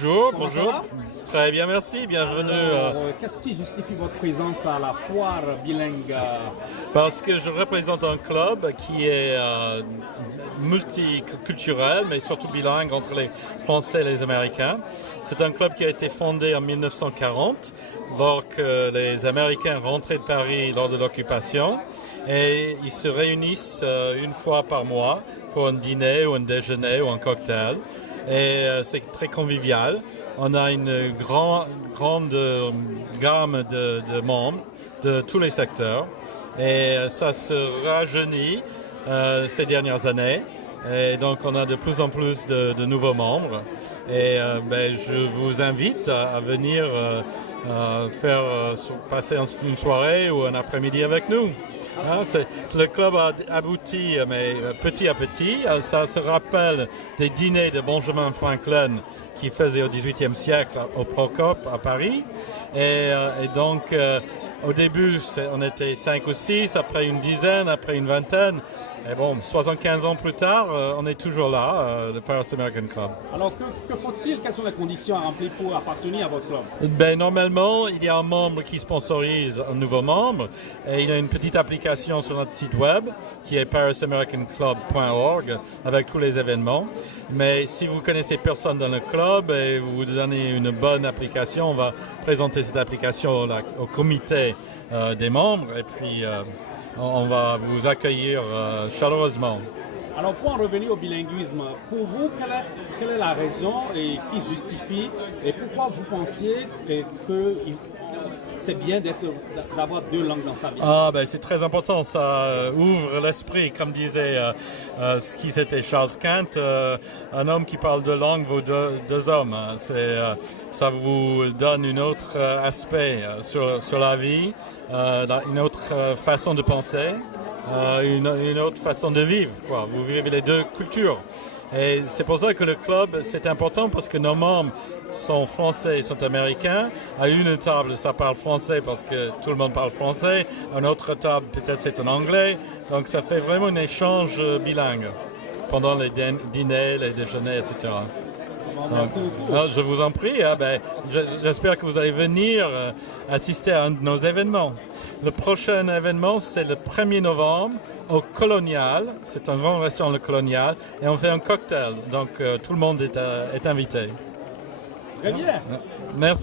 Bonjour, Comment ça bonjour. va? Très bien, merci. Bienvenue. Qu'est-ce qui justifie votre présence à la foire bilingue? Parce que je représente un club qui est multiculturel, mais surtout bilingue entre les Français et les Américains. C'est un club qui a été fondé en 1940, lorsque les Américains rentraient de Paris lors de l'occupation. Et ils se réunissent une fois par mois pour un dîner ou un déjeuner ou un cocktail. Et c'est très convivial. On a une grande gamme de membres de tous les secteurs et ça se rajeunit ces dernières années. Et donc on a de plus en plus de nouveaux membres. Et je vous invite à venir passer une soirée ou un après-midi avec nous. Le club a abouti, mais petit à petit. Ça se rappelle des dîners de Benjamin Franklin qui faisait au XVIIIe siècle au Procope à Paris. Et donc, au début, on était 5 ou 6, après une dizaine, après une vingtaine. Et bon, 75 ans plus tard, on est toujours là, le Paris American Club. Alors, que faut-il? Quelles sont les conditions à remplir pour appartenir à votre club? Normalement, il y a un membre qui sponsorise un nouveau membre et il y a une petite application sur notre site web qui est parisamericanclub.org avec tous les événements. Mais si vous connaissez personne dans le club et vous vous donnez une bonne application, on va présenter cette application au comité des membres et puis on va vous accueillir chaleureusement. Alors, pour en revenir au bilinguisme, pour vous, quelle est la raison et qui justifie et pourquoi vous pensez que c'est bien d'avoir deux langues dans sa vie? C'est très important, ça ouvre l'esprit, comme disait ce qui c'était Charles Kent, un homme qui parle deux langues vaut deux hommes. Ça vous donne un autre aspect sur la vie, une autre façon de penser. Une autre façon de vivre, quoi. Vous vivez les deux cultures. Et c'est pour ça que le club, c'est important parce que nos membres sont français et sont américains. À une table, ça parle français parce que tout le monde parle français. À une autre table, peut-être c'est en anglais. Donc ça fait vraiment un échange bilingue pendant les dîners, les déjeuners, etc. Merci beaucoup. Je vous en prie. J'espère que vous allez venir assister à un de nos événements. Le prochain événement, c'est le 1er novembre au Colonial. C'est un grand restaurant, le Colonial. Et on fait un cocktail. Donc, tout le monde est invité. Très bien. Merci.